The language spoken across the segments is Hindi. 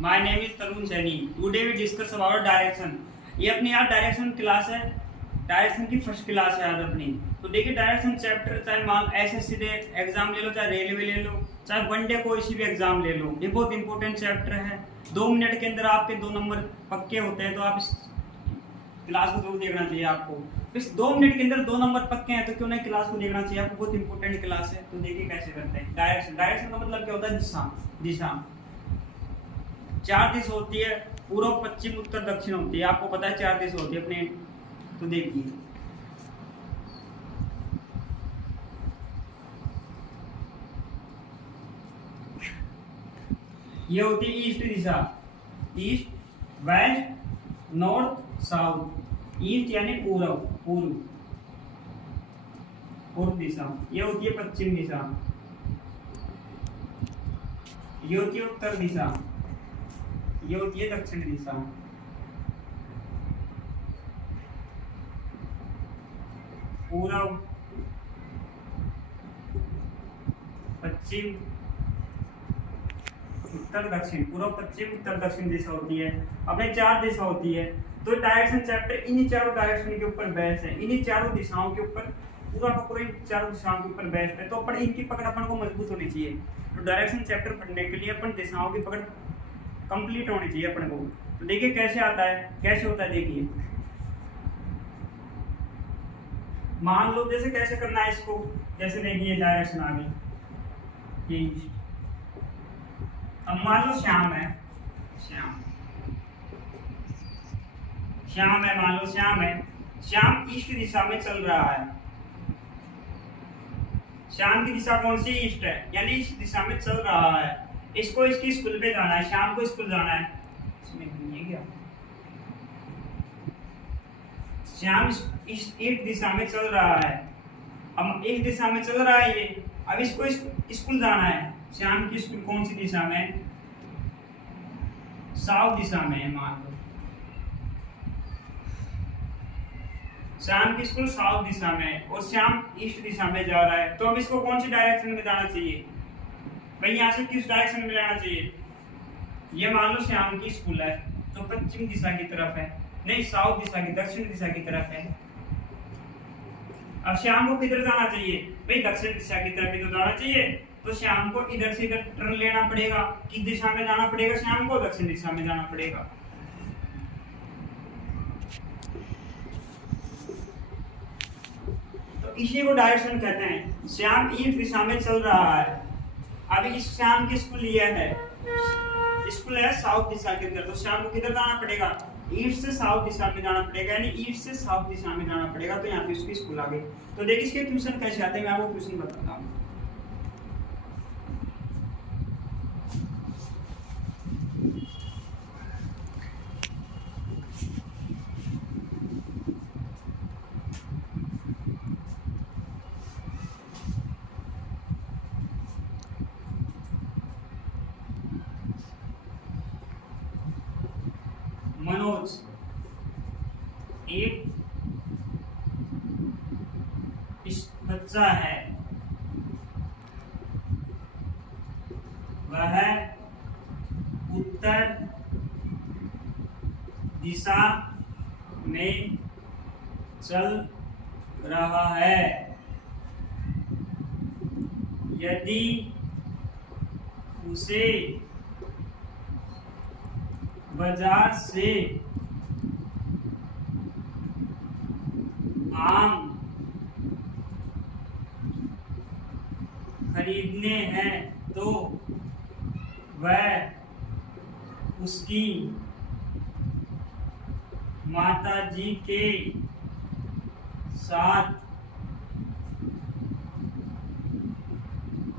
My name is Tarun Saini. Today we discuss about direction. ये अपनी यार डायरेक्शन क्लास है, डायरेक्शन की फर्स्ट क्लास है आज अपनी। तो देखिए डायरेक्शन चैप्टर चाहे मान एसएससी डे एग्जाम ले लो, चाहे रेलवे ले लो, चाहे वनडे कोई सी भी एग्जाम ले लो, ये बहुत इंपॉर्टेंट चैप्टर है। 2 मिनट के अंदर आपके 2 नंबर पक्के होते हैं, तो आप इस क्लास को जरूर देखना चाहिए आपको। इस 2 मिनट के अंदर 2 नंबर पक्के हैं तो क्यों नहीं क्लास को देखना चाहिए आपको, बहुत इंपॉर्टेंट क्लास है। तो देखिए कैसे करते हैं डायरेक्शन। डायरेक्शन का मतलब क्या होता है? दिशा। दिशा 4 दिशा होती है, पूर्व पश्चिम उत्तर दक्षिण होती है। आपको पता है 4 दिशा होती है अपने। तो देखिए ये होती है ईस्ट दिशा, east west north south. East यानी पूर्व, पूर्व पूर्व दिशा। ये होती है पश्चिम दिशा, ये होती है उत्तर दिशा, ये होती है दक्षिण दिशा। पूर्व पश्चिम उत्तर दक्षिण, पूर्व पश्चिम उत्तर दक्षिण दिशा होती है। अपने 4 दिशा होती है। तो डायरेक्शन चैप्टर इन्हीं चारों डायरेक्शन के ऊपर बेस्ड है, इन्हीं चारों दिशाओं के ऊपर पूरा का पूरा इन चारों दिशाओं के ऊपर बेस्ड है। तो अपन इनकी पकड़ अपन को मजबूत होनी चाहिए। तो डायरेक्शन चैप्टर पढ़ने के लिए अपन दिशाओं की पकड़ कंप्लीट होनी चाहिए अपन को। तो देखिए कैसे आता है, कैसे होता है। देखिए मान लो जैसे कैसे करना है इसको, जैसे देखिए डायरेक्शन आ गई ये। अब मान लो श्याम है, श्याम श्याम है, मान लो श्याम है। श्याम ईस्ट दिशा में चल रहा है। श्याम की दिशा कौन सी? ईस्ट है, यानी इस दिशा में चल रहा है। इसको इसकी स्कूल पे जाना है, शाम को स्कूल जाना है। इसमें नहीं है क्या? श्याम इस एक दिशा में चल रहा है। अब एक दिशा में चल रहा है ये, अब इसको स्कूल जाना है। श्याम की स्कूल कौन सी दिशा में? साउथ दिशा में है। मान लो श्याम की स्कूल साउथ दिशा में है और श्याम ईस्ट दिशा में जा रहा है। तो अब इसको कौन सी डायरेक्शन में जाना चाहिए भाई? यहाँ से किस डायरेक्शन में जाना चाहिए? ये मान लो श्याम की स्कूल है तो पश्चिम दिशा की तरफ है, नहीं साउथ दिशा की, दक्षिण दिशा की तरफ है। अब श्याम को किधर जाना चाहिए भाई? दक्षिण दिशा की तरफ ही तो जाना चाहिए। तो श्याम को इधर से इधर टर्न लेना पड़ेगा। किस दिशा में जाना पड़ेगा? श्याम को दक्षिण दिशा में जाना पड़ेगा। तो इसी को डायरेक्शन कहते हैं। श्याम ईस्ट दिशा में चल रहा है। अभी इस श्याम की स्कूल ये है, स्कूल है साउथ दिशा के अंदर। तो श्याम को किधर जाना पड़ेगा? ईस्ट से साउथ दिशा में जाना पड़ेगा, यानी ईस्ट से साउथ दिशा में जाना पड़ेगा। तो यहाँ पे उसकी स्कूल आ गई। तो देखिए इसके ट्यूशन कैसे आते हैं, मैं आपको ट्यूशन बताता हूँ। मनोज एक बच्चा है, वह उत्तर दिशा में चल रहा है। यदि उसे बाजार से आम खरीदने हैं तो वह उसकी माताजी के साथ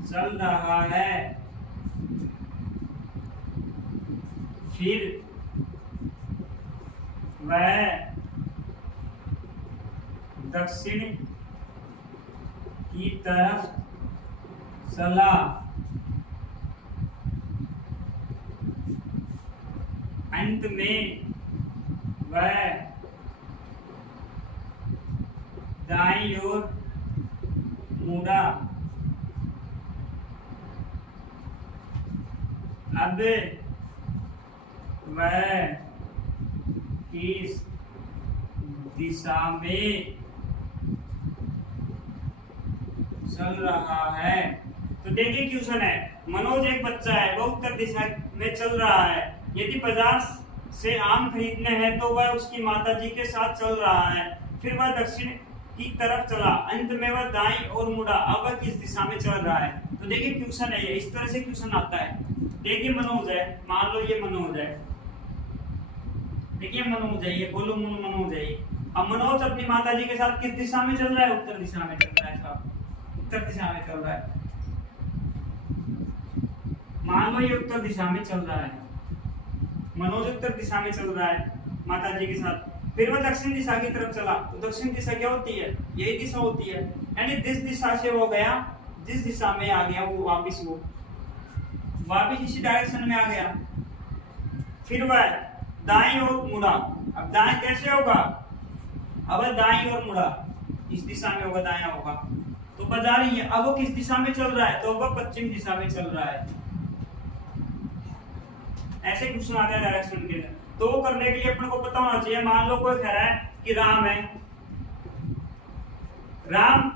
चल रहा है। फिर वह दक्षिण की तरफ चला। अंत में वह दाईं ओर मुड़ा। अब वह किस दिशा में चल रहा है। तो देखिए क्वेश्चन है, मनोज एक बच्चा है, वह उत्तर दिशा में चल रहा है। यदि बाजार से आम खरीदने हैं तो वह उसकी माताजी के साथ चल रहा है। फिर वह दक्षिण की तरफ चला, अंत में वह दाईं ओर मुड़ा। अब वह किस दिशा में चल रहा है। तो देखिए क्वेश्चन है ये, इस तरह से क्वेश्चन आता है। देखिए मनोज है, मान लो ये मनोज है, देखिए मनोज है, ये बोलो मनोज है। अब मनोज अपनी माताजी के साथ किस दिशा में चल रहा है, उत्तर दिशा में चल रहा है साहब, उत्तर दिशा में चल रहा है। मान लो ये उत्तर दिशा में चल रहा है, मनोज उत्तर दिशा में चल रहा है माताजी के साथ। फिर वह दक्षिण दिशा की तरफ चला, तो दक्षिण दिशा क्या होती है, यही दिशा होती है। यानी जिस दिशा से वो गया, जिस दिशा में आ गया वो वापिस इसी डायरेक्शन में आ गया। फिर वह दाईं ओर मुड़ा। अब दाएं कैसे होगा, अब दाईं ओर मुड़ा, इस दिशा में होगा, दायां होगा। तो बाजार ही है, अब वो किस दिशा में चल रहा है, तो वह पश्चिम दिशा में चल रहा है। ऐसे क्वेश्चन आते हैं डायरेक्शन के लिए। तो वो करने के लिए अपन को पता होना चाहिए। मान लो कोई कह रहा है कि राम है, राम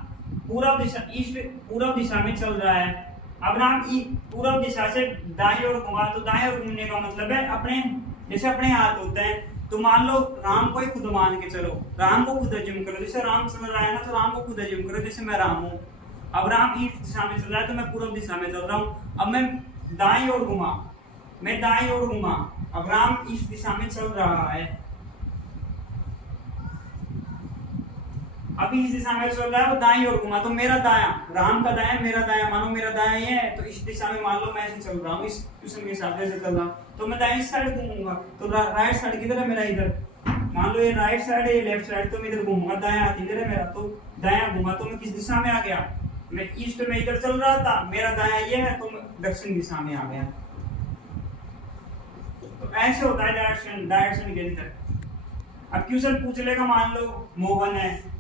पूर्व दिशा, ईस्ट पूर्व दिशा में चल रहा है। अब राम पूर्व दिशा से दाईं ओर घुमा, तो दाईं ओर घूमने का मतलब है अपने, जैसे अपने हाथ होते हैं, तो मान लो राम को ही खुद मान के चलो, राम को खुद अज्यूम करो। जैसे राम चल रहा है ना, तो राम को खुद अज्यूम करो, जैसे मैं राम हूँ। अब राम ईस्ट दिशा में चल रहा है, तो मैं पूर्व दिशा में चल रहा हूँ। अब मैं दाईं ओर घुमा, मैं दाईं ओर घुमा। अब राम ईस्ट दिशा में चल रहा है, अब इस दिशा में चल रहा है, वो दाईं ओर घुमा, तो मेरा दायां, राम का दायां मेरा दायां, मानो मेरा दायां ये है, तो इस दिशा में मान लो मैं ऐसे चल रहा हूँ, इस क्वेश्चन के हिसाब से चल रहा हूँ, तो मैं दाईं साइड घूमूंगा। तो राइट साइड किधर है मेरा, इधर। मान लो ये राइट साइड है, ये लेफ्ट साइड, तो मैं इधर घूमूंगा, दायां हाथ इधर है मेरा, तो दायां घूमा, तो मैं किस दिशा में आ गया, मैं ईस्ट में इधर चल रहा था, मेरा दायां ये है, तो मैं दक्षिण दिशा में आ गया। तो ऐसे होता है डायरेक्शन के अंदर। अब क्वेश्चन पूछ लेगा, मान लो मोहन है,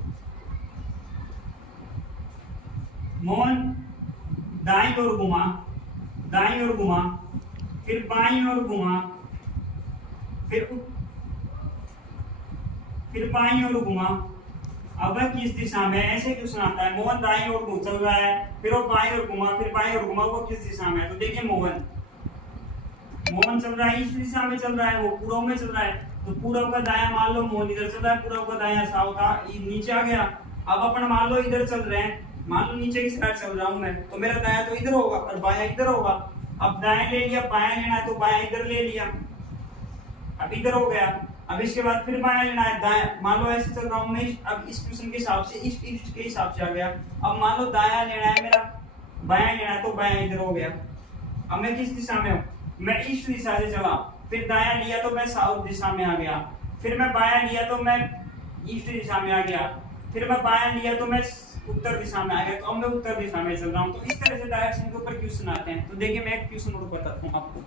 मोहन दाईं ओर घुमा, दाईं ओर घुमा, फिर बाईं ओर घुमा, फिर बाईं ओर घुमा। अब किस दिशा में, ऐसे क्वेश्चन आता है। मोहन दाईं ओर चल रहा है, फिर वो बाईं ओर घुमा, फिर बाईं ओर घुमा, वो किस दिशा में है। तो देखिए मोहन चल रहा है, इस दिशा में चल रहा है, वो पूर्व में चल रहा है, तो पूर्व का दायां, मान लो मोहन इधर चल रहा है, पूर्व का दायां साउथ नीचे आ गया। अब अपन मान लो इधर चल रहे हैं, मान लो नीचे की साइड चल रहा हूं मैं, तो मेरा दायां तो इधर होगा और बायां इधर होगा। अब दायां ले लिया, बायां लेना है, तो बायां इधर ले लिया, अब इधर हो गया। अब इसके बाद फिर बायां लेना है, दायां, मान लो ऐसे चल रहा हूं मैं, अब इस क्वेश्चन के हिसाब से ईस्ट के हिसाब से आ गया। अब मान लो दायां लेना है मेरा, बायां लेना है, तो बायां इधर हो गया। अब मैं किस दिशा में हूँ, मैं ईस्ट दिशा से चला, फिर दायां लिया तो मैं साउथ दिशा में आ गया, फिर मैं बायां लिया तो मैं ईस्ट दिशा में आ गया, फिर मैं बायां लिया तो मैं उत्तर दिशा में आ गया, तो अब मैं उत्तर दिशा में चल रहा हूँ। तो इस तरह से डायरेक्शन के ऊपर क्वेश्चन आते हैं। तो देखिए मैं एक क्वेश्चन और बताता हूँ आपको।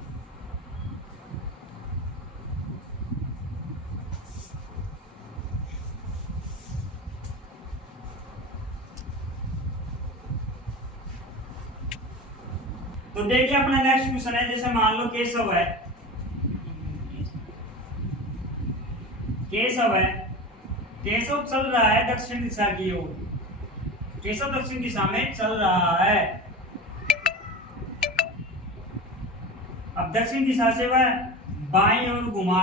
तो देखिए अपना नेक्स्ट क्वेश्चन है, जैसे मान लो केशव है, केशव चल रहा है दक्षिण दिशा की ओर, केशव दक्षिण दिशा में चल रहा है। अब दक्षिण दिशा से वह बाईं ओर घुमा,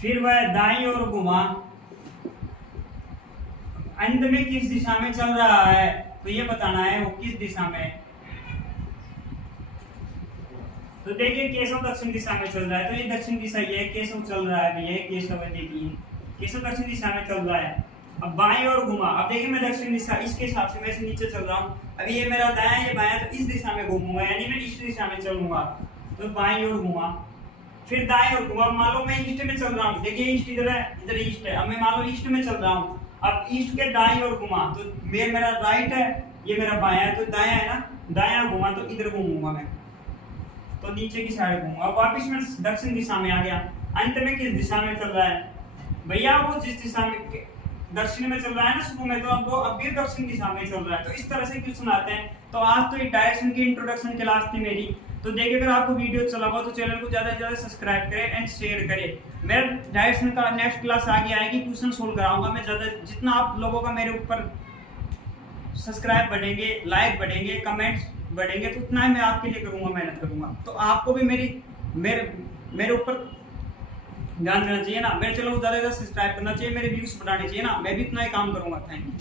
फिर वह दाईं ओर घुमा, अंत में किस दिशा में चल रहा है, तो ये बताना है वो किस दिशा में। तो देखिए केशव दक्षिण दिशा में चल रहा है, तो ये दक्षिण दिशा, ये केशव चल रहा है, ये केशव है, देखिए केशव दक्षिण दिशा में चल रहा है। अब बाईं ओर घुमा, अब देखिए मैं दक्षिण दिशा, इसके हिसाब से मैं नीचे चल रहा हूँ, अभी ये मेरा दायां, ये बायां, तो इस दिशा में घूमूंगा, यानी मैं ईस्ट दिशा में चलूंगा। तो बाईं ओर घुमा, फिर दाएं ओर घुमा, मान लो मैं ईस्ट में चल रहा हूँ, देखिए ईस्ट इधर है, इधर ईस्ट है, अब मैं मान लो ईस्ट में चल रहा हूँ। अब ईस्ट के दाईं ओर घुमा, तो मेरा राइट है, ये मेरा बायां है, तो दायां है ना, दायां घुमा तो इधर घूमूंगा मैं, तो नीचे की साइड घूमूंगा। वापिस मैं दक्षिण दिशा में आ गया। अंत में किस दिशा में चल रहा है भैया, वो जिस दिशा में दक्षिण में चल रहा है ना शुरू में, तो अब वो अब भी दक्षिण दिशा में चल रहा है। तो इस तरह से क्वेश्चन आते हैं तो आज तो ये डायरेक्शन की इंट्रोडक्शन क्लास थी मेरी। तो देखिए अगर आपको वीडियो अच्छा लगा तो चैनल को ज़्यादा से ज़्यादा सब्सक्राइब करें एंड शेयर करें। मैं डायरेक्शन का नेक्स्ट क्लास आगे आएगी, क्वेश्चन सोल्व कराऊंगा मैं। ज़्यादा जितना आप लोगों का मेरे ऊपर सब्सक्राइब बढ़ेंगे, लाइक बढ़ेंगे, कमेंट्स बढ़ेंगे, तो उतना ही मैं आपके लिए करूँगा, मेहनत करूँगा। तो आपको भी मेरे ऊपर ध्यान देना चाहिए ना, मेरे चैनल को ज़्यादा से ज़्यादा सब्सक्राइब करना चाहिए, मेरे व्यूज़ बढ़ाने चाहिए ना, मैं भी इतना ही काम करूँगा। Thank you.